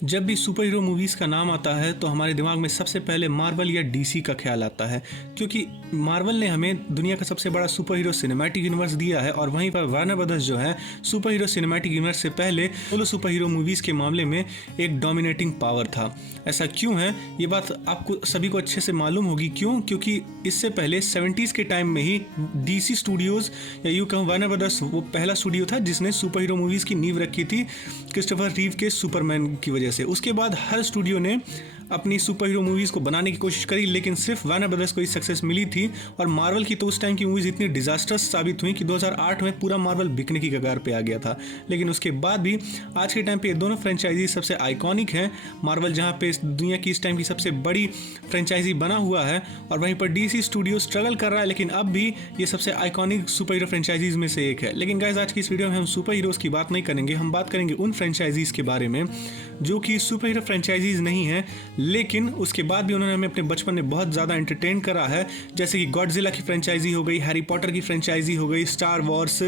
जब भी super hero movies का नाम आता है तो हमारे दिमाग में सबसे पहले मार्वल या डीसी का ख्याल आता है, क्योंकि मार्वल ने हमें दुनिया का सबसे बड़ा सुपर हीरो सिनेमैटिक यूनिवर्स दिया है और वहीं पर वार्नर ब्रदर्स जो है सुपर हीरो सिनेमैटिक यूनिवर्स से पहले सोलो सुपर हीरो मूवीज़ के मामले में एक डोमिनेटिंग पावर था। ऐसा क्यों है ये बात आपको सभी को अच्छे से मालूम होगी। क्यों? क्योंकि इससे पहले 70s के टाइम में ही डीसी स्टूडियोज़ या यूँ कहूँ वार्नर ब्रदर्स वो पहला स्टूडियो था जिसने सुपर हीरो मूवीज़ की नींव रखी थी क्रिस्टोफर रीव के सुपरमैन की वजह से। उसके बाद हर स्टूडियो ने अपनी सुपर हीरो मूवीज़ को बनाने की कोशिश करी, लेकिन सिर्फ वार्नर ब्रदर्स को ही सक्सेस मिली थी। और मार्वल की तो उस टाइम की मूवीज़ इतनी डिजास्टर्स साबित हुई कि 2008 में पूरा मार्वल बिकने की कगार पे आ गया था। लेकिन उसके बाद भी आज के टाइम पे ये दोनों फ्रेंचाइजी सबसे आइकॉनिक हैं। मार्वल जहाँ पे दुनिया की इस टाइम की सबसे बड़ी फ्रेंचाइजी बना हुआ है और वहीं पर डीसी स्टूडियो स्ट्रगल कर रहा है, लेकिन अब भी ये सबसे आइकॉनिक सुपर हीरो फ्रेंचाइजीज में से एक है। लेकिन गाइस, आज की इस वीडियो में हम सुपर हीरोज़ की बात नहीं करेंगे, हम बात करेंगे उन फ्रेंचाइजीज़ के बारे में जो कि सुपर हीरो फ्रेंचाइजीज नहीं है, लेकिन उसके बाद भी उन्होंने हमें अपने बचपन में बहुत ज़्यादा एंटरटेन करा है। जैसे कि गॉडजिला की फ्रेंचाइजी हो गई, हैरी पॉटर की फ्रेंचाइजी हो गई, star Wars,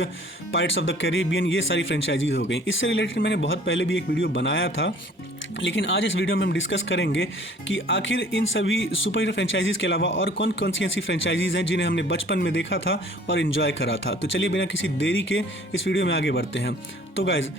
pirates of the Caribbean, ये सारी फ्रेंचाइजीज हो गई। इससे रिलेटेड मैंने बहुत पहले भी एक वीडियो बनाया था, लेकिन आज इस वीडियो में हम डिस्कस करेंगे कि आखिर इन सभी सुपर हीरो फ्रेंचाइजीज़ के अलावा और कौन कौन सी ऐसी फ्रेंचाइजीज़ हैं जिन्हें हमने बचपन में देखा था और इन्जॉय करा था। तो चलिए बिना किसी देरी के इस वीडियो में आगे बढ़ते हैं। तो गाइज,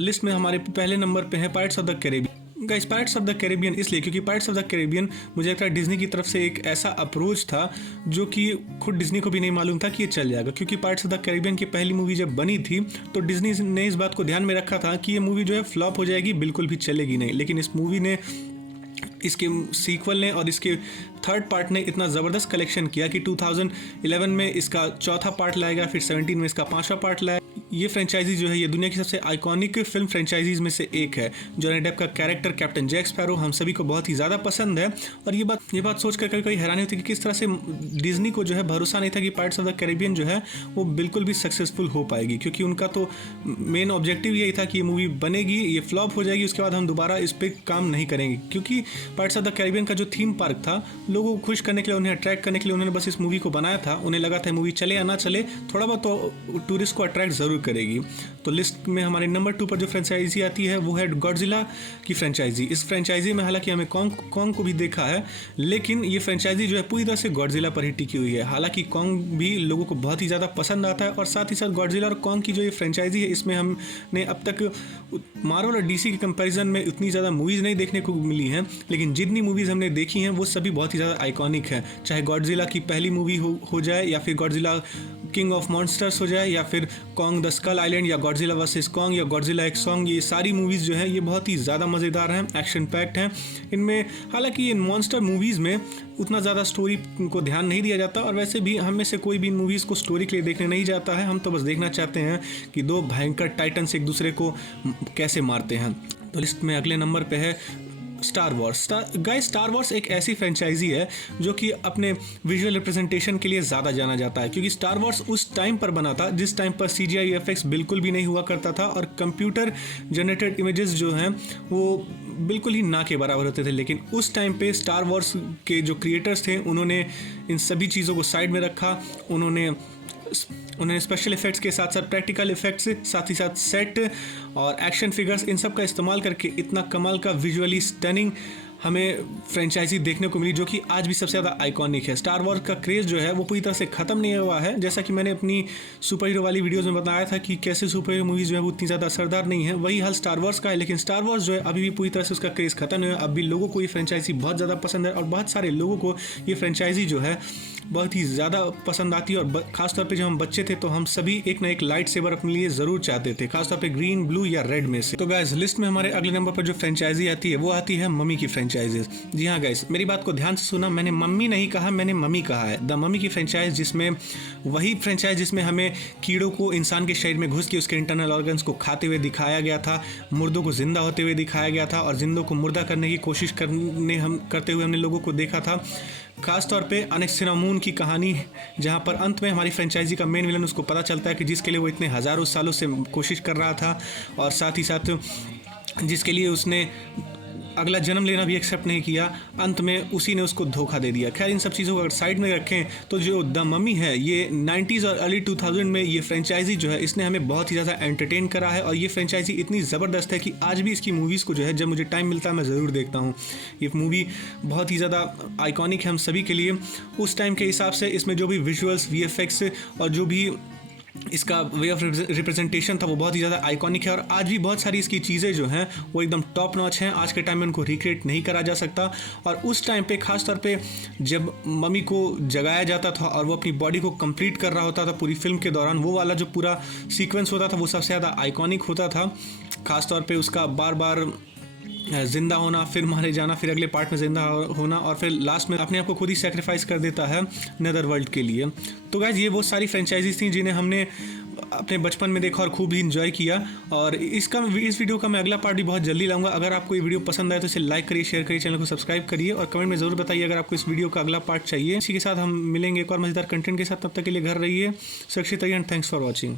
लिस्ट में हमारे पहले नंबर पे है pirates of the Caribbean. Guys, pirates of the Caribbean इसलिए क्योंकि पायरेट्स ऑफ द कैरिबियन मुझे लगता है डिज्नी की तरफ से एक ऐसा अप्रोच था जो कि खुद डिज्नी को भी नहीं मालूम था कि ये चल जाएगा। क्योंकि पायरेट्स ऑफ द कैरिबियन की पहली मूवी जब बनी थी तो डिज्नी ने इस बात को ध्यान में रखा था कि ये मूवी जो है फ्लॉप हो जाएगी, बिल्कुल भी चलेगी नहीं। लेकिन इस मूवी ने, इसके सीक्वल ने और इसके थर्ड पार्ट ने इतना ज़बरदस्त कलेक्शन किया कि 2011 में इसका चौथा पार्ट लाएगा, फिर 17 में इसका पांचवा पार्ट लाएगा। ये फ्रेंचाइजी जो है ये दुनिया की सबसे आइकॉनिक फिल्म फ्रेंचाइजीज में से एक है। जॉनी डेप का कैरेक्टर कैप्टन जैक स्पैरो हम सभी को बहुत ही ज़्यादा पसंद है। और ये बात सोचकर कभी कभी हैरानी होती है कि किस तरह से डिज्नी को जो है भरोसा नहीं था कि पायरेट्स ऑफ द कैरिबियन जो है वो बिल्कुल भी सक्सेसफुल हो पाएगी, क्योंकि उनका तो मेन ऑब्जेक्टिव यही था कि ये मूवी बनेगी, ये फ्लॉप हो जाएगी, उसके बाद हम दोबारा इस पर काम नहीं करेंगे। क्योंकि पायरेट्स ऑफ द कैरिबियन का जो थीम पार्क था, लोगों को खुश करने के लिए, उन्हें अट्रैक्ट करने के लिए उन्होंने बस इस मूवी को बनाया था। उन्हें लगा था मूवी चले या ना चले, थोड़ा बहुत तो टूरिस्ट को अट्रैक्ट ज़रूर करेगी। तो लिस्ट में हमारे नंबर 2 पर जो फ्रेंचाइजी आती है वो है गॉडजिला की फ्रेंचाइजी। इस फ्रेंचाइजी में हालांकि हमें कॉन्ग को भी देखा है, लेकिन ये फ्रेंचाइजी जो है पूरी तरह से गॉडजिला पर ही टिकी हुई है। हालांकि कॉन्ग भी लोगों को बहुत ही ज़्यादा पसंद आता है और साथ ही साथ गॉडजिला और कॉन्ग की जो ये फ्रेंचाइजी है इसमें हमने अब तक मार्वल और डीसी के कंपैरिजन में उतनी ज़्यादा मूवीज़ नहीं देखने को मिली हैं, लेकिन जितनी मूवीज़ हमने देखी हैं वो सभी बहुत ही ज़्यादा आइकॉनिक है। चाहे गॉडजिला की पहली मूवी हो जाए, या फिर गॉडजिला किंग ऑफ मॉन्स्टर्स हो जाए, या फिर कॉन्ग द स्कल आइलैंड, या गॉडजिला वर्सेस कॉन्ग, या गॉडजिला एक्स कॉन्ग, ये सारी मूवीज़ जो हैं ये बहुत ही ज़्यादा मज़ेदार हैं, एक्शन पैक्ड हैं। इनमें हालांकि इन मॉन्स्टर मूवीज़ में उतना ज़्यादा स्टोरी को ध्यान नहीं दिया जाता, और वैसे भी हम में से कोई भी इन मूवीज़ को स्टोरी के लिए देखने नहीं जाता है। हम तो बस देखना चाहते हैं कि दो भयंकर टाइटन्स एक दूसरे को कैसे मारते हैं। तो लिस्ट में अगले नंबर पे है star Wars. Guys, star Wars एक ऐसी फ्रेंचाइजी है जो कि अपने विजुअल रिप्रेजेंटेशन के लिए ज़्यादा जाना जाता है, क्योंकि स्टार वॉर्स उस टाइम पर बना था जिस टाइम पर CGI VFX बिल्कुल भी नहीं हुआ करता था और कंप्यूटर जनरेटेड इमेजेस जो हैं वो बिल्कुल ही ना के बराबर होते थे। लेकिन उस टाइम पे स्टार वॉर्स के जो क्रिएटर्स थे उन्होंने इन सभी चीज़ों को साइड में रखा। उन्होंने स्पेशल इफेक्ट्स के साथ साथ प्रैक्टिकल इफेक्ट्स, साथ ही साथ सेट और एक्शन फिगर्स, इन सब का इस्तेमाल करके इतना कमाल का विजुअली स्टनिंग हमें फ्रेंचाइजी देखने को मिली जो कि आज भी सबसे ज़्यादा आइकॉनिक है। स्टार वॉर्स का क्रेज़ जो है वो पूरी तरह से ख़त्म नहीं हुआ है। जैसा कि मैंने अपनी सुपर हीरो वाली वीडियोज़ में बताया था कि कैसे सुपर हीरो मूवीज़ जो है वो उतनी ज़्यादा असरदार नहीं है, वही हाल स्टार वॉर्स का है। लेकिन स्टार वॉर्स जो है अभी भी पूरी तरह से उसका क्रेज़ ख़त्म नहीं हुआ। अब भी लोगों को ये फ्रेंचाइजी बहुत ज़्यादा पसंद है और बहुत सारे लोगों को ये फ्रेंचाइजी जो है बहुत ही ज़्यादा पसंद आती है। और खासतौर पे जब हम बच्चे थे तो हम सभी एक ना एक लाइट सेबर अपने लिए ज़रूर चाहते थे, खासतौर पे ग्रीन, ब्लू या रेड में से। तो गाइस, लिस्ट में हमारे अगले नंबर पर जो फ्रेंचाइजी आती है वो आती है मम्मी की फ्रेंचाइजीज। जी हाँ गाइस, मेरी बात को ध्यान से सुना, मैंने मम्मी नहीं कहा, मैंने मम्मी कहा है। द मम्मी की फ्रेंचाइज, जिसमें वही फ्रेंचाइज जिसमें हमें कीड़ों को इंसान के शरीर में घुस के उसके इंटरनल ऑर्गन्स को खाते हुए दिखाया गया था, मुर्दों को जिंदा होते हुए दिखाया गया था और जिंदों को मुर्दा करने की कोशिश करते हुए हमने लोगों को देखा था। खास तौर पे अनेक्सिनामून की कहानी, जहाँ पर अंत में हमारी फ्रेंचाइजी का मेन विलन उसको पता चलता है कि जिसके लिए वो इतने हज़ारों सालों से कोशिश कर रहा था और साथ ही साथ जिसके लिए उसने अगला जन्म लेना भी एक्सेप्ट नहीं किया, अंत में उसी ने उसको धोखा दे दिया। खैर इन सब चीज़ों को अगर साइड में रखें तो जो द ममी है ये 90s और अर्ली 2000 में ये फ्रेंचाइजी जो है इसने हमें बहुत ही ज़्यादा एंटरटेन करा है, और ये फ्रेंचाइजी इतनी ज़बरदस्त है कि आज भी इसकी मूवीज़ को जो है जब मुझे टाइम मिलता है मैं ज़रूर देखता हूँ। ये मूवी बहुत ही ज़्यादा आइकॉनिक है हम सभी के लिए। उस टाइम के हिसाब से इसमें जो भी विजुअल्स, VFX और जो भी इसका वे ऑफ रिप्रेजेंटेशन था वो बहुत ही ज़्यादा आइकॉनिक है, और आज भी बहुत सारी इसकी चीज़ें जो हैं वो एकदम टॉप नॉच हैं। आज के टाइम में उनको रिक्रिएट नहीं करा जा सकता, और उस टाइम पे खास तौर पे जब मम्मी को जगाया जाता था और वो अपनी बॉडी को कंप्लीट कर रहा होता था पूरी फिल्म के दौरान, वो वाला जो पूरा सीक्वेंस होता था वो सबसे ज़्यादा आइकॉनिक होता था। खास तौर पे उसका बार बार जिंदा होना, फिर मारे जाना, फिर अगले पार्ट में जिंदा होना, और फिर लास्ट में अपने आप को खुद ही सेक्रीफाइस कर देता है नेदर वर्ल्ड के लिए। तो गाइस ये वो सारी फ्रेंचाइजीज थी जिन्हें हमने अपने बचपन में देखा और खूब ही इंजॉय किया। और इस वीडियो का मैं अगला पार्ट भी बहुत जल्दी लाऊंगा। अगर आपको ये वीडियो पसंद आए तो इसे लाइक करिए, शेयर करिए, चैनल को सब्सक्राइब करिए, और कमेंट में ज़रूर बताइए अगर आपको इस वीडियो का अगला पार्ट चाहिए। इसी के साथ हम मिलेंगे एक और मज़ेदार कंटेंट के साथ। तब तक के लिए घर रहिए, सुरक्षित रहिए, एंड थैंक्स फॉर वॉचिंग।